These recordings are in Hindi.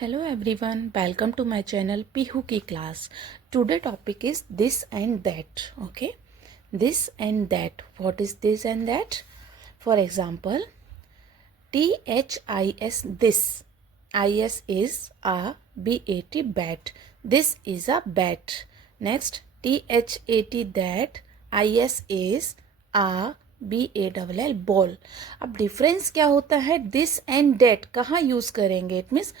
Hello everyone, welcome to my channel Pihu Ki Class. Today topic is this and that. Okay, this and that. What is this and that? For example, THIS this. IS is a BAT bat. This is a bat. Next THAT that. IS is a BALL ball. अब डिफरेंस क्या होता है? दिस एंड डेट कहाँ यूज़ करेंगे? इट मीन्स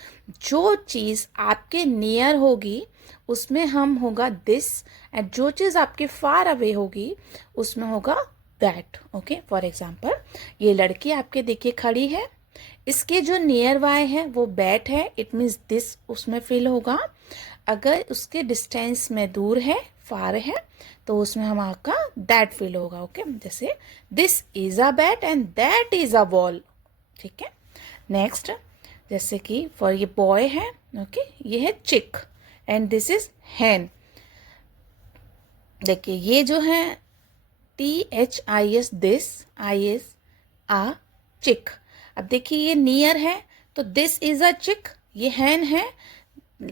जो चीज़ आपके नियर होगी उसमें हम होगा दिस, एंड जो चीज़ आपके फार अवे होगी उसमें होगा दैट. ओके, फॉर एग्जाम्पल ये लड़की आपके देखिए खड़ी है, इसके जो नियर बाय है वो बैट है, इट मीन्स दिस उसमें फिल होगा. अगर उसके डिस्टेंस में दूर है, फार है, तो उसमें हम आपका दैट फिल होगा. ओके, जैसे this is a bat and that is a ball. ठीक है. नेक्स्ट, जैसे कि फॉर ये बॉय है, ओके, ये है चिक एंड दिस इज हैन. देखिए ये जो है THIS दिस, आई इज आ चिक. अब देखिए ये नियर है तो दिस इज अ चिक, ये हैन है,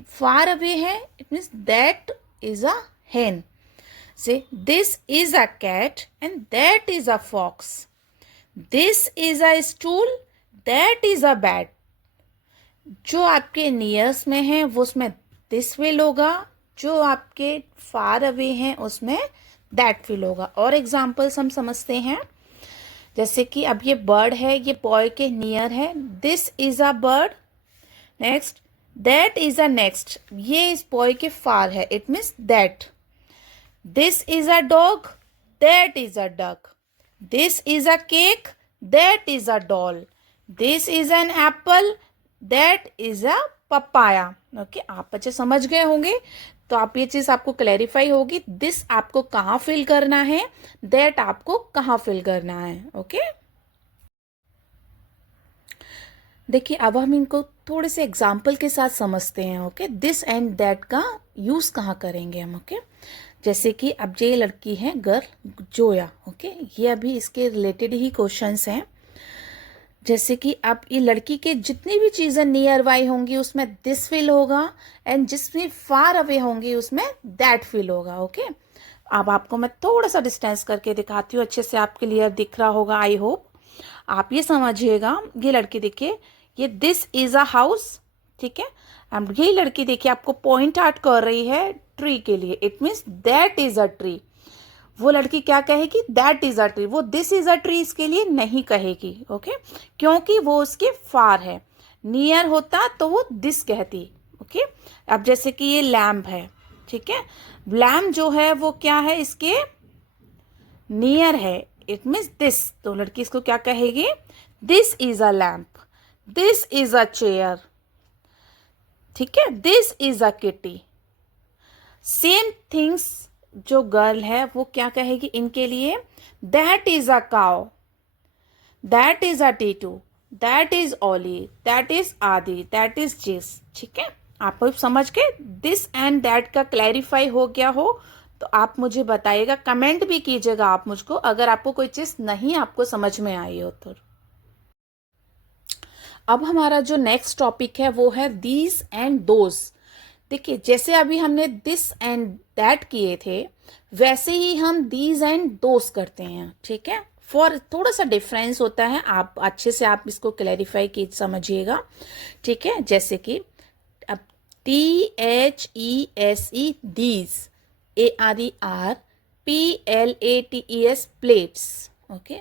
फार अवे है, it means that is a hen. Say this is a cat and that is a fox. This is a stool, that is a bat. जो आपके नियर्स में है वो उसमें दिस विल होगा, जो आपके फार अवे हैं उसमें दैट विल होगा. और एग्जाम्पल्स हम समझते हैं, जैसे कि अब ये बर्ड है, ये बॉय के नियर है, this is a bird. Next that is a next, ये इस बॉय के फार है, it means that. This is a dog, that is a duck. This is a cake, that is a doll. This is an apple, that is a papaya. Okay, आप बच्चे समझ गए होंगे. तो आप ये चीज आपको क्लैरिफाई होगी. दिस आपको कहाँ फिल करना है, दैट आपको कहाँ फिल करना है. ओके, देखिए अब हम इनको थोड़े से एग्जाम्पल के साथ समझते हैं. ओके, दिस एंड दैट का यूज कहाँ करेंगे हम. ओके, जैसे कि अब ये लड़की है गर्ल जोया. ओके, ये अभी इसके रिलेटेड ही क्वेश्चंस हैं. जैसे कि अब ये लड़की के जितनी भी चीज़ें नियर बाय होंगी उसमें दिस फिल होगा, एंड जिसमें फार अवे होंगी उसमें दैट फिल होगा. ओके, अब आपको मैं थोड़ा सा डिस्टेंस करके दिखाती हूँ, अच्छे से आप क्लियर दिख रहा होगा. आई होप आप ये समझिएगा. ये लड़की देखिए, ये दिस इज अ हाउस. ठीक है. अब ये लड़की देखिए आपको पॉइंट आउट कर रही है ट्री के लिए, it means that is a tree. वो लड़की क्या कहेगी? That is a tree. वो दिस इज अ ट्री इसके लिए नहीं कहेगी. ओके, क्योंकि वो उसके फार है. नियर होता तो वो दिस कहती. ओके, अब जैसे कि ये लैम्प है. ठीक है, लैम्प जो है वो क्या है, इसके नियर है, इट मीन्स दिस. तो लड़की इसको क्या कहेगी? This is a lamp. This is a chair. ठीक है, this is a kitty. Same things जो गर्ल है वो क्या कहेगी इनके लिए? That is a cow, that is a Titu, that is Ollie, that is Adi, that is जिस. ठीक है, आप समझ के दिस एंड दैट का क्लैरिफाई हो गया हो तो आप मुझे बताइएगा, कमेंट भी कीजिएगा आप मुझको अगर आपको कोई चीज नहीं आपको समझ में आई हो तो. अब हमारा जो नेक्स्ट टॉपिक है वो है दीज एंड दोज. देखिए जैसे अभी हमने दिस एंड दैट किए थे वैसे ही हम दीज एंड दोज करते हैं. ठीक है, फॉर थोड़ा सा डिफरेंस होता है, आप अच्छे से आप इसको क्लैरिफाई की समझिएगा. ठीक है, जैसे कि अब THESE these, ARE PLATES plates. Okay,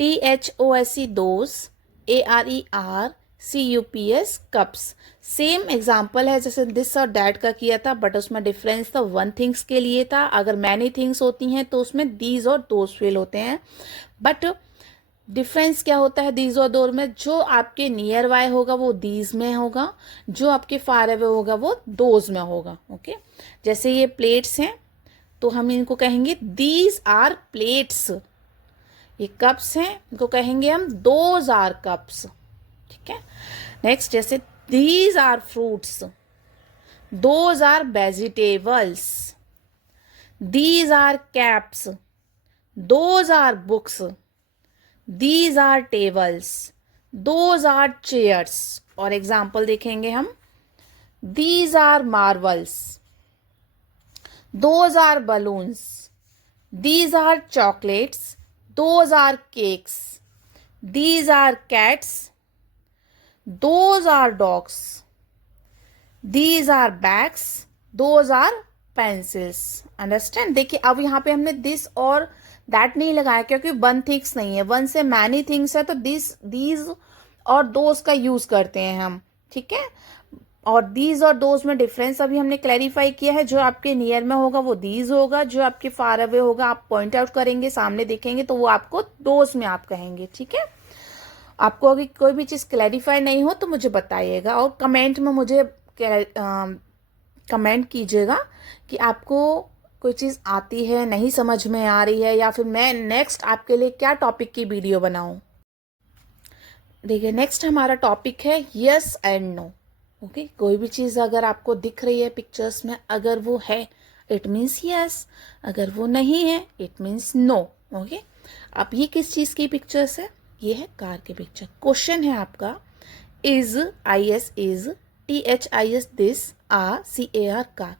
THOSE those, ARERCUPS cups. Same example है जैसे दिस और डैट का किया था, बट उसमें डिफरेंस था वन थिंग्स के लिए था. अगर मैनी थिंग्स होती हैं तो उसमें दीज और दोज फेल होते हैं. बट डिफरेंस क्या होता है दीज और दोज में? जो आपके नियर बाय होगा वो दीज में होगा, जो आपके फार अवे होगा वो दोज में होगा. ओके, जैसे ये प्लेट्स हैं तो हम इनको कहेंगे दीज आर प्लेट्स. ये कप्स हैं, इनको कहेंगे हम दोज आर कप्स. ठीक है. नेक्स्ट, जैसे these are fruits, those are vegetables. These are caps, those are books. These are tables, those are chairs. और एग्जाम्पल देखेंगे हम, These are marbles. Those are balloons. These are chocolates. Those are cakes. These are cats. Those are dogs. These are bags. Those are pencils. Understand? देखिए अब यहाँ पे हमने this और that नहीं लगाया क्योंकि one things नहीं है, one से many things है, तो this, these और those का यूज करते हैं हम. ठीक है. और दीज और दोज में डिफरेंस अभी हमने क्लैरिफाई किया है. जो आपके नियर में होगा वो दीज होगा, जो आपके फार अवे होगा आप पॉइंट आउट करेंगे, सामने देखेंगे तो वो आपको दोज में आप कहेंगे. ठीक है. आपको अगर कोई भी चीज़ क्लैरिफाई नहीं हो तो मुझे बताइएगा और कमेंट में मुझे कमेंट कीजिएगा कि आपको कोई चीज़ आती है, नहीं समझ में आ रही है, या फिर मैं नेक्स्ट आपके लिए क्या टॉपिक की वीडियो बनाऊं. देखिए नेक्स्ट हमारा टॉपिक है यस एंड नो. ओके. कोई भी चीज़ अगर आपको दिख रही है पिक्चर्स में, अगर वो है इट मीन्स यस, अगर वो नहीं है इट मीन्स नो. ओके. अब ये किस चीज़ की पिक्चर्स है? ये है कार की पिक्चर. क्वेश्चन है आपका is THIS this CAR car.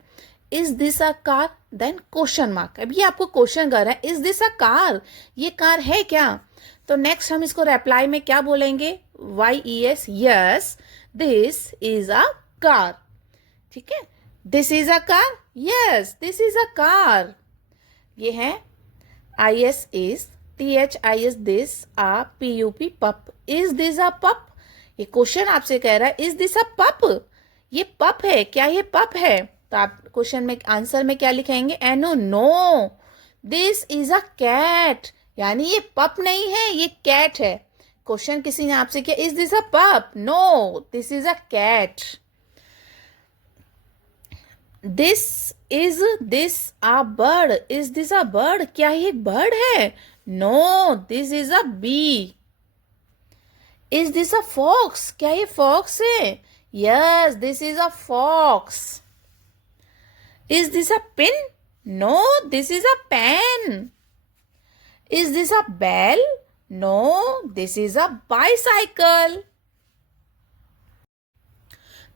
Is this a car? Then question mark. अब ये आपको क्वेश्चन कर रहा है इज दिस अ कार, ये कार है क्या? तो नेक्स्ट हम इसको रिप्लाई में क्या बोलेंगे? YES, yes this is a car. ठीक है. This is a car, yes this is a car. ये है IS is, THIS this PUP पप. इज दिस अ पप? ये क्वेश्चन आपसे कह रहा है इज दिस अ पप, ये पप है क्या, ये पप है? तो आप क्वेश्चन में आंसर में क्या लिखेंगे? एनो. No this is a cat, यानी ये पप नहीं है, ये कैट है. क्वेश्चन किसी ने आपसे किया is this a pup? No this is a cat. This a bird. Is this a bird? क्या ये एक बर्ड है? No this is a bee. Is this a fox? क्या ये फॉक्स है? Yes this is a fox. Is this a pen? No this is a pen. Is this a bell? No this is a bicycle.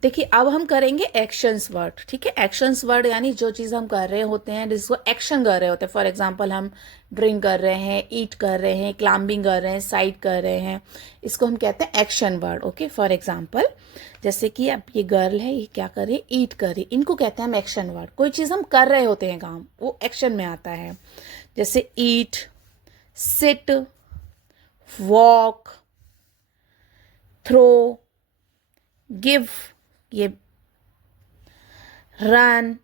देखिए अब हम करेंगे एक्शंस वर्ड. ठीक है. एक्शंस वर्ड यानी जो चीज़ हम कर रहे होते हैं जिसको एक्शन कर रहे होते हैं. फॉर एग्जांपल हम ड्रिंक कर रहे हैं, ईट कर रहे हैं, क्लाइंबिंग कर रहे हैं, साइड कर रहे हैं, इसको हम कहते हैं action word. Okay. For example जैसे कि अब ये गर्ल है, ये क्या कर रही है? ईट कर रही. इनको कहते हैं हम एक्शन वर्ड. कोई चीज़ हम कर रहे होते हैं काम, वो एक्शन में आता है. जैसे ईट, सिट, वॉक, थ्रो, गिव, ये रन,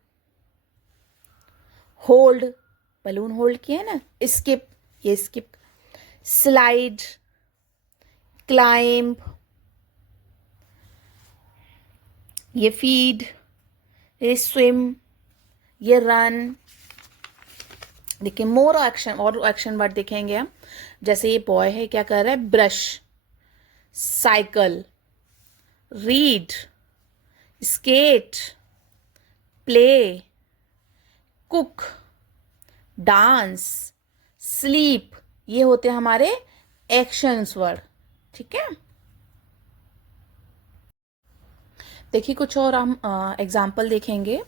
होल्ड, बलून होल्ड किया ना, स्किप, ये स्किप, स्लाइड, क्लाइंब, ये फीड, ये स्विम, ये रन. देखिए मोर एक्शन और एक्शन वर्ड देखेंगे हम. जैसे ये बॉय है, क्या कर रहा है? Brush, cycle, read, skate, play, cook, dance, sleep. ये होते हैं हमारे एक्शंस वर्ड. ठीक है. देखिए कुछ और हम एग्जाम्पल देखेंगे.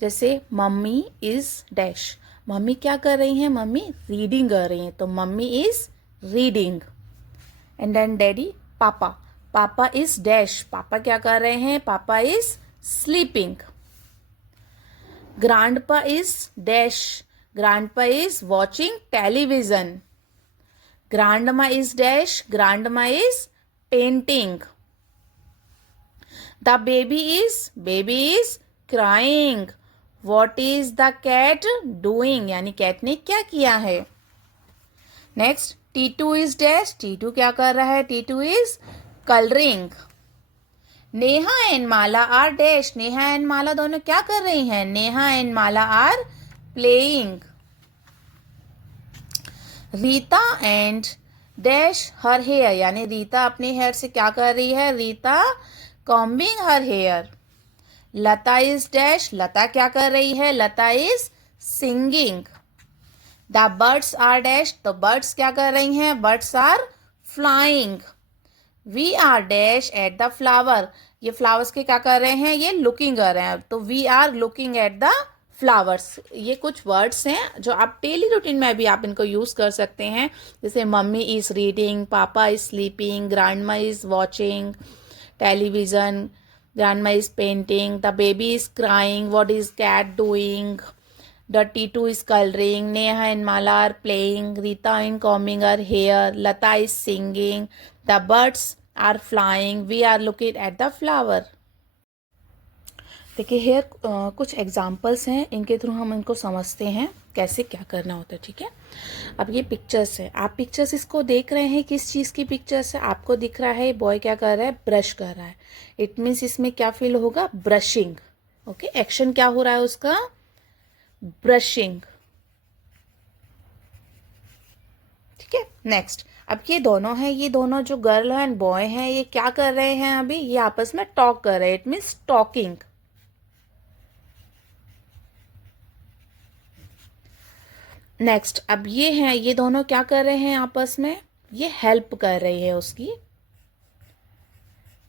जैसे मम्मी इज डैश. मम्मी क्या कर रही हैं? मम्मी रीडिंग कर रही हैं, तो mummy is reading. And then daddy, papa. Papa is dash. पापा क्या कर रहे हैं? पापा is sleeping. Grandpa is dash. Grandpa is watching television. Grandma is dash. Grandma is painting. The baby is crying. What is the cat doing? यानी कैट ने क्या किया है. Next, Titu is dash. Titu क्या कर रहा है? Titu is colouring. Neha and Mala are dash. Neha and Mala दोनों क्या कर रही हैं? Neha and Mala are playing. Rita and dash her hair. यानी रीता अपने हेयर से क्या कर रही है? Rita combing her hair. Lata is dash. Lata क्या कर रही है? Lata is singing. The birds are dash. तो बर्ड्स क्या कर रही हैं? Birds are flying. We are dash at the flower. ये फ्लावर्स के क्या कर रहे हैं, ये लुकिंग कर रहे हैं, तो we are looking at the flowers. ये कुछ वर्ड्स हैं जो आप डेली रूटीन में भी आप इनको यूज कर सकते हैं, जैसे मम्मी इज रीडिंग, पापा is sleeping, grandma is watching television, grandma is painting, the baby is crying, what is cat doing, the T2 is coloring, Neha and Mala are playing, Rita and combing her hair, Lata is singing, the birds are flying, we are looking at the flower। देखिए हेयर कुछ एग्जाम्पल्स हैं, इनके थ्रू हम इनको समझते हैं कैसे क्या करना होता है, ठीक है। अब ये पिक्चर्स है, आप पिक्चर्स इसको देख रहे हैं, किस चीज़ की पिक्चर्स है, आपको दिख रहा है बॉय क्या कर रहा है, ब्रश कर रहा है। इट मीन्स इसमें क्या फील होगा, ब्रशिंग। ओके, एक्शन क्या हो रहा है उसका, ब्रशिंग, ठीक है। नेक्स्ट, अब ये दोनों हैं, ये दोनों जो गर्ल एंड बॉय हैं, ये क्या कर रहे हैं, अभी ये आपस में टॉक कर रहे हैं, इट मीन्स टॉकिंग। नेक्स्ट, अब ये हैं, ये दोनों क्या कर रहे हैं आपस में, ये हेल्प कर रही है उसकी,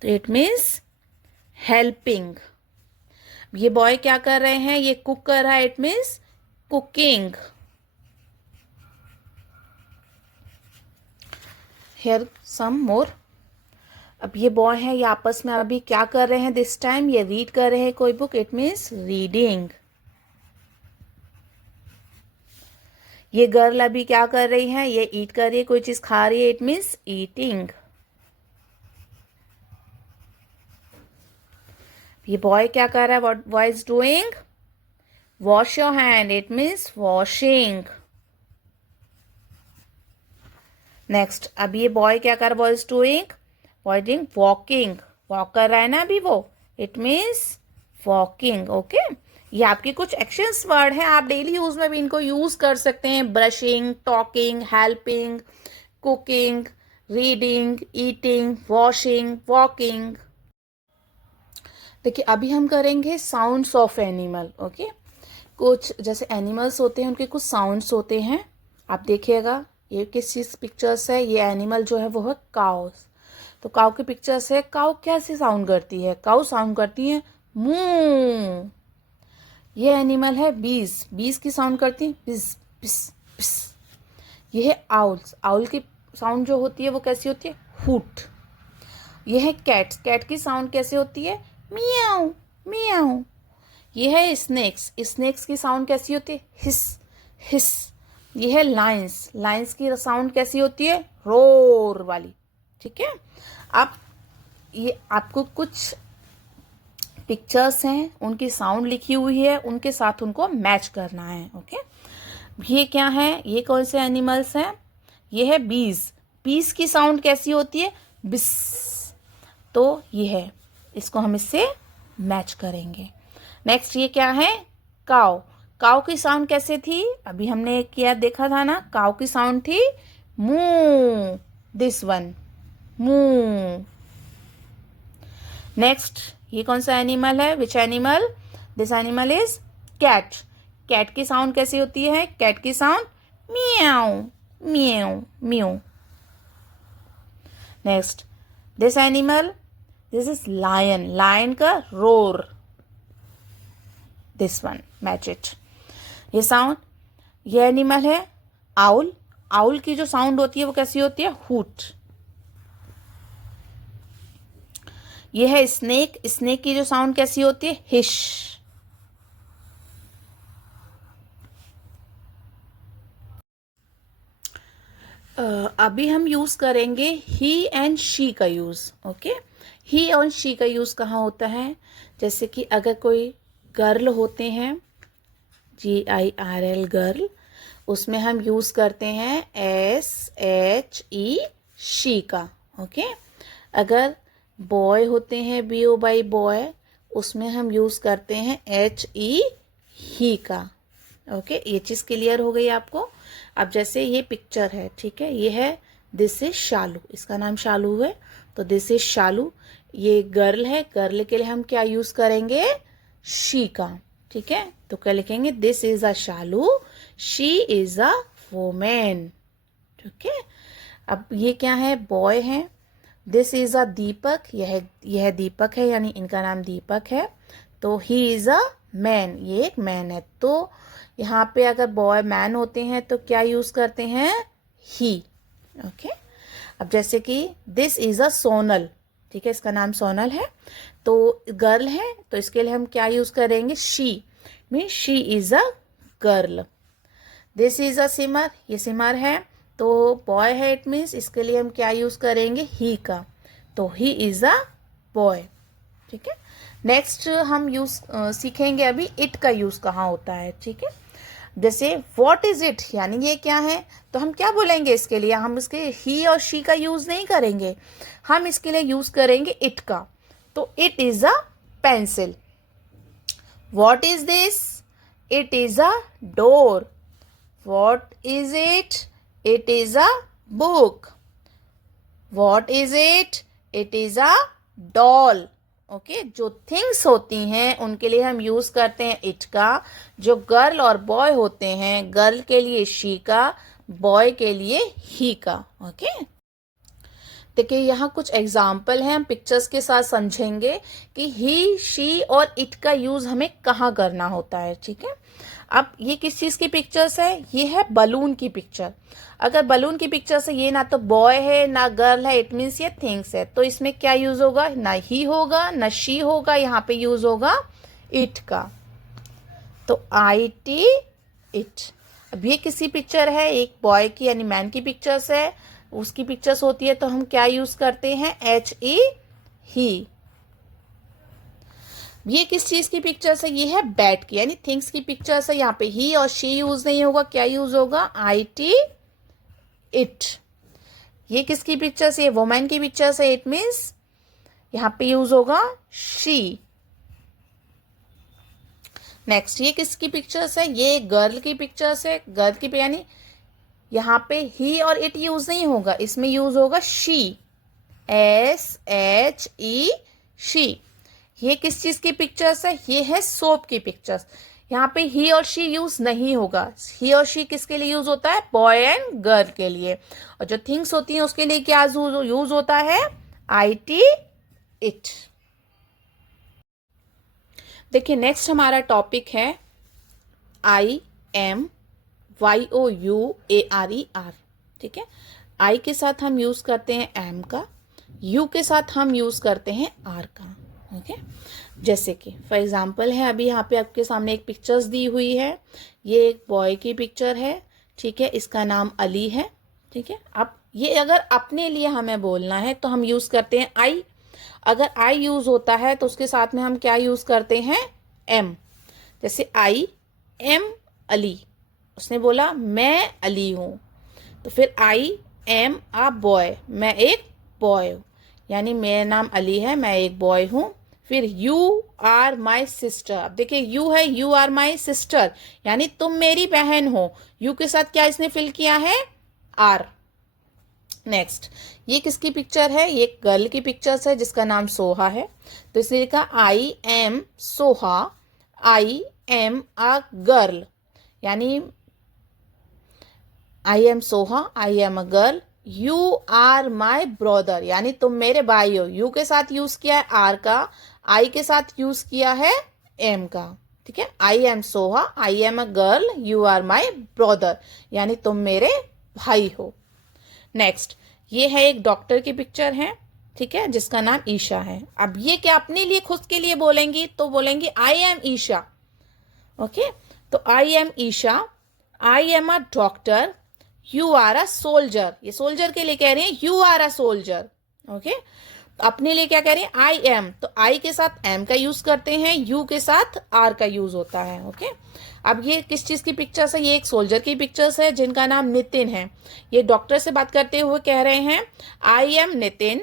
तो इट मीन्स हेल्पिंग। ये बॉय क्या कर रहे हैं, ये कुक कर रहा है, इट मीन्स कुकिंग। हियर सम मोर। अब ये बॉय है, ये आपस में अभी क्या कर रहे हैं, दिस टाइम ये रीड कर रहे हैं कोई बुक, इट मीन्स रीडिंग। ये गर्ल अभी क्या कर रही है, ये ईट कर रही है, कोई चीज खा रही है, इट मीन्स ईटिंग। ये बॉय क्या कर रहा है, what boy is doing, wash your hand, it means washing. Next, अब ये बॉय क्या कर रहा है, boy is doing, boy doing walking, walk कर रहा है ना अभी वो, इट मीन्स वॉकिंग। ओके, ये आपके कुछ एक्शंस वर्ड हैं, आप डेली यूज में भी इनको यूज कर सकते हैं, brushing, talking, helping, cooking, reading, eating, washing, walking. देखिए अभी हम करेंगे साउंड्स ऑफ एनिमल। ओके, कुछ जैसे एनिमल्स होते हैं उनके कुछ साउंड्स होते हैं, आप देखिएगा ये किस चीज पिक्चर्स है, ये एनिमल जो है वो है काउस। तो काउ की पिक्चर्स है, काउ कैसे साउंड करती है, काउ साउंड करती है मूं। ये एनिमल है बीज, बीज की साउंड करती है पिस पिस पिस। ये है आउल्स, आउल की साउंड जो होती है वो कैसी होती है, हुट। ये है कैट्स, कैट की साउंड कैसे होती है, मियाऊ मियाऊ। ये है स्नेक्स, स्नेक्स की साउंड कैसी होती है, हिस हिस। ये है लाइन्स, लाइन्स की साउंड कैसी होती है, रोर वाली, ठीक है। अब ये आपको कुछ पिक्चर्स हैं, उनकी साउंड लिखी हुई है, उनके साथ उनको मैच करना है। ओके, ये क्या है, ये कौन से एनिमल्स हैं, ये है बीज, बीज की साउंड कैसी होती है, बिस। तो ये है, इसको हम इससे मैच करेंगे। नेक्स्ट, ये क्या है, काउ, काउ की साउंड कैसे थी, अभी हमने किया देखा था ना, काउ की साउंड थी मू, दिस वन मू। नेक्स्ट, ये कौन सा एनिमल है, which animal, this animal is cat, cat की साउंड कैसी होती है, कैट की sound meow meow mew. Next, this animal, this is lion, lion का roar, this one match it. ये साउंड, ये एनिमल है आउल, आउल की जो साउंड होती है वो कैसी होती है, हुट। ये है स्नेक, स्नेक की जो साउंड कैसी होती है, हिश। अभी हम यूज करेंगे ही एंड शी का यूज। ओके, ही और शी का यूज कहाँ होता है, जैसे कि अगर कोई गर्ल होते हैं, GIRL गर्ल, उसमें हम यूज करते हैं SHE शी का। ओके, अगर बॉय होते हैं BOY बॉय, उसमें हम यूज करते हैं HE ही का। ओके, ये चीज क्लियर हो गई आपको। अब जैसे ये पिक्चर है, ठीक है, ये है दिस इज शालू, इसका नाम शालू है, तो दिस इज शालू। ये गर्ल है, गर्ल के लिए हम क्या यूज करेंगे, शी का, ठीक है। तो क्या लिखेंगे, this is a Shalu, she is a women, ठीक है। अब ये क्या है, बॉय है, दिस इज़ अ दीपक, यह दीपक है यानी इनका नाम दीपक है। तो ही इज़ अ मैन, ये एक मैन है। तो यहाँ पे अगर बॉय मैन होते हैं तो क्या यूज़ करते हैं, ही। ओके, अब जैसे कि दिस इज़ अ सोनल, ठीक है, इसका नाम सोनल है। तो गर्ल है तो इसके लिए हम क्या यूज़ करेंगे, she, mean she is a girl. This is a Simar, ये सिमर है। तो बॉय है, इट मीन्स इसके लिए हम क्या यूज़ करेंगे, ही का। तो ही इज़ अ बॉय, ठीक है। नेक्स्ट हम सीखेंगे अभी इट का यूज़ कहाँ होता है, ठीक है। जैसे व्हाट इज इट, यानी ये क्या है, तो हम क्या बोलेंगे इसके लिए, हम इसके ही और शी का यूज नहीं करेंगे, हम इसके लिए यूज करेंगे इट का। तो it is a pencil. What is this, it is a door. What is it is a book. What is it is a doll. Okay, जो थिंग्स होती हैं उनके लिए हम यूज करते हैं इट का। जो गर्ल और बॉय होते हैं, गर्ल के लिए शी का, बॉय के लिए ही का। ओके, देखिए यहाँ कुछ एग्जाम्पल हैं, हम पिक्चर्स के साथ समझेंगे कि ही, शी और इट का यूज हमें कहाँ करना होता है, ठीक है। अब ये किस चीज की पिक्चर्स है, ये है बलून की पिक्चर। अगर बलून की पिक्चर से ये ना तो बॉय है ना गर्ल है, इट मीन्स ये थिंग्स है। तो इसमें क्या यूज होगा, ना ही होगा ना शी होगा, यहाँ पे यूज होगा इट का। तो IT, इट। अब ये किसी पिक्चर है, एक बॉय की यानी मैन की पिक्चर्स है, उसकी पिक्चर्स होती है तो हम क्या यूज करते हैं, HE, ही। ये किस चीज की पिक्चर्स है, ये है बैट की यानी थिंग्स की पिक्चर्स है। यहाँ पे ही और शी यूज नहीं होगा, क्या यूज होगा, IT, इट। ये किसकी पिक्चर्स है, वुमेन की पिक्चर्स है, इट मीन्स यहाँ पे यूज होगा शी। नेक्स्ट, ये किसकी पिक्चर्स है, ये गर्ल की पिक्चर्स है, गर्ल की यानी यहाँ पे ही और इट यूज नहीं होगा, इसमें यूज होगा शी, SHE, शी। ये किस चीज की पिक्चर्स है, ये है सोप की पिक्चर्स। यहाँ पे ही और शी यूज नहीं होगा, ही और शी किसके लिए यूज होता है, बॉय एंड गर्ल के लिए। और जो थिंग्स होती हैं उसके लिए क्या यूज होता है, IT, इट। देखिए नेक्स्ट हमारा टॉपिक है IMYOUARER, ठीक है। आई के साथ हम यूज करते हैं एम का, यू के साथ हम यूज करते हैं आर का। ओके, जैसे कि फॉर एग्जाम्पल है, अभी यहाँ पे आपके सामने एक पिक्चर्स दी हुई है। ये एक बॉय की पिक्चर है, ठीक है, इसका नाम अली है, ठीक है। अब ये अगर अपने लिए हमें बोलना है तो हम यूज करते हैं आई। अगर आई यूज होता है तो उसके साथ में हम क्या यूज करते हैं, एम। जैसे IM अली, उसने बोला मैं अली हूं, तो फिर IM अ बॉय, मैं एक बॉय हूं, यानी मेरा नाम अली है, मैं एक बॉय हूं। फिर यू आर माई सिस्टर, अब देखिए यू है, यू आर माई सिस्टर, यानी तुम मेरी बहन हो। यू के साथ क्या इसने फिल किया है, आर। नेक्स्ट, ये किसकी पिक्चर है, ये गर्ल की पिक्चर्स है जिसका नाम सोहा है। तो इसने लिखा IM Soha, IM a girl, यानी IM Soha, IM a girl. You are my brother, यानी तुम मेरे भाई हो। यू के साथ यूज किया है आर का, आई के साथ यूज किया है एम का, ठीक है। IM Soha, IM a girl, you are my brother, यानी तुम मेरे भाई हो। नेक्स्ट, ये है एक डॉक्टर की पिक्चर है, ठीक है, जिसका नाम ईशा है। अब ये क्या अपने लिए खुद के लिए बोलेंगी, तो बोलेंगी IM ईशा। ओके, तो IM Isha, IM a doctor, you are a soldier. ये सोल्जर के लिए कह रहे हैं, you are a soldier. Okay, अपने लिए क्या कह रहे हैं, IM, तो आई के साथ एम का यूज करते हैं, यू के साथ आर का यूज होता है। ओके, अब ये किस चीज की पिक्चर्स है, ये एक सोल्जर की पिक्चर्स है जिनका नाम नितिन है। ये डॉक्टर से बात करते हुए कह रहे हैं, IM Nitin,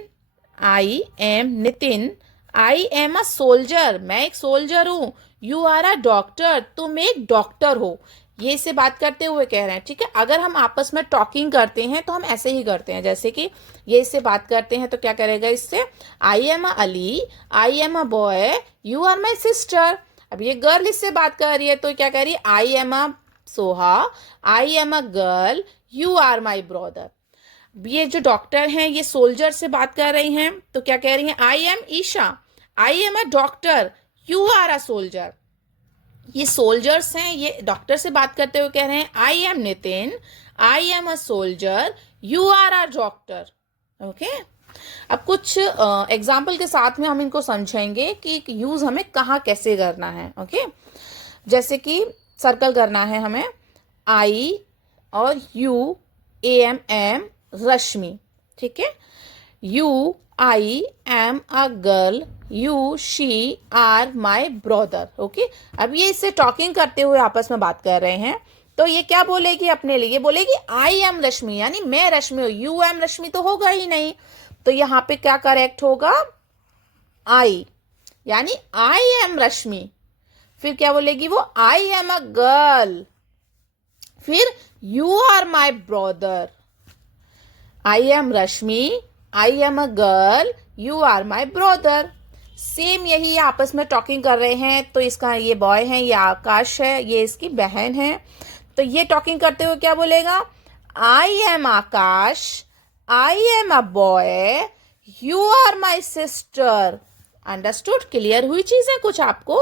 IM Nitin, IM a soldier, मैं एक सोल्जर हूं। यू आर अ डॉक्टर, तुम एक डॉक्टर हो। ये इससे बात करते हुए कह रहे हैं, ठीक है। अगर हम आपस में टॉकिंग करते हैं तो हम ऐसे ही करते हैं, जैसे कि ये इससे बात करते हैं तो क्या करेगा इससे, IM a Ali, IM a boy, you are my sister. अब ये गर्ल इससे बात कर रही है तो क्या कह रही है, IM a Soha, IM a girl, you are my brother. ये जो डॉक्टर हैं ये सोल्जर से बात कर रही हैं, तो क्या कह रही हैं, I am Isha, I am a doctor, you are a soldier. ये सोल्जर्स हैं, ये डॉक्टर से बात करते हुए कह रहे हैं I am Nitin, I am a soldier, you are a doctor. Okay, अब कुछ एग्जाम्पल के साथ में हम इनको समझेंगे कि यूज हमें कहाँ कैसे करना है। ओके, जैसे कि सर्कल करना है हमें, आई और you, A M M, Rashmi, ठीक है। You, I am a girl, you, she are my brother. Okay, अब ये इससे टॉकिंग करते हुए आपस में बात कर रहे हैं, तो ये क्या बोलेगी अपने लिए, ये बोलेगी आई एम रश्मि, यानी मैं रश्मि हूं। यू एम रश्मि तो होगा ही नहीं, तो यहाँ पे क्या करेक्ट होगा, आई, यानी आई एम रश्मि। फिर क्या बोलेगी वो, आई एम अ गर्ल, फिर you are my brother, I am Rashmi, I am a girl, you are my brother. Same यही आपस में टॉकिंग कर रहे हैं, तो इसका ये बॉय है, ये आकाश है, ये इसकी बहन है। तो ये टॉकिंग करते हुए क्या बोलेगा, I am Akash, I am a boy, you are my sister. Understood, clear हुई चीजें कुछ आपको?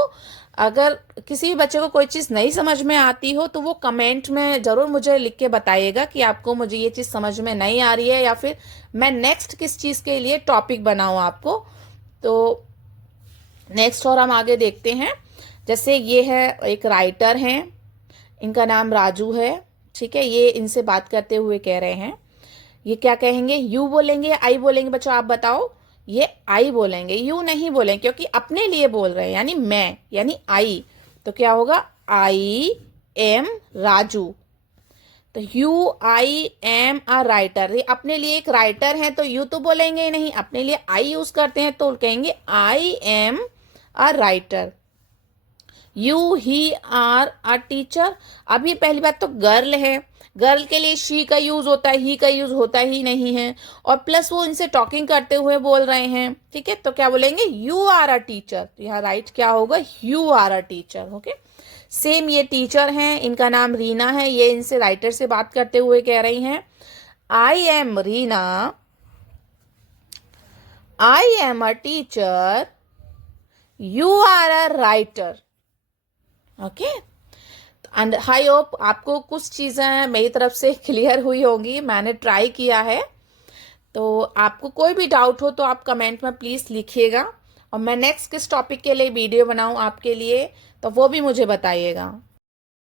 अगर किसी भी बच्चे को कोई चीज़ नहीं समझ में आती हो तो वो कमेंट में ज़रूर मुझे लिख के बताइएगा कि आपको मुझे ये चीज़ समझ में नहीं आ रही है, या फिर मैं नेक्स्ट किस चीज़ के लिए टॉपिक बनाऊँ आपको। तो नेक्स्ट और हम आगे देखते हैं। जैसे ये है, एक राइटर हैं, इनका नाम राजू है, ठीक है। ये इनसे बात करते हुए कह रहे हैं, ये क्या कहेंगे, यू बोलेंगे आई बोलेंगे, बच्चों आप बताओ। ये आई बोलेंगे, यू नहीं बोलेंगे, क्योंकि अपने लिए बोल रहे हैं, यानी मैं, यानी आई। तो क्या होगा, आई एम राजू। तो you I am a writer, ये अपने लिए एक राइटर है, तो यू तो बोलेंगे ही नहीं, अपने लिए आई यूज करते हैं तो कहेंगे I am a writer. You he are a teacher, अभी पहली बात तो गर्ल है, गर्ल के लिए शी का यूज होता है, ही का यूज होता ही नहीं है, और प्लस वो इनसे टॉकिंग करते हुए बोल रहे हैं, ठीक है। तो क्या बोलेंगे, यू आर अ टीचर, तो यहाँ राइट क्या होगा, you are a teacher. Okay, same ये टीचर हैं, इनका नाम रीना है, ये इनसे राइटर से बात करते हुए कह रही हैं, I am Reena, I am a teacher, you are a writer. Okay, and I hope आपको कुछ चीज़ें मेरी तरफ से क्लियर हुई होंगी, मैंने ट्राई किया है। तो आपको कोई भी डाउट हो तो आप कमेंट में प्लीज़ लिखिएगा, और मैं नेक्स्ट किस टॉपिक के लिए वीडियो बनाऊं आपके लिए, तो वो भी मुझे बताइएगा।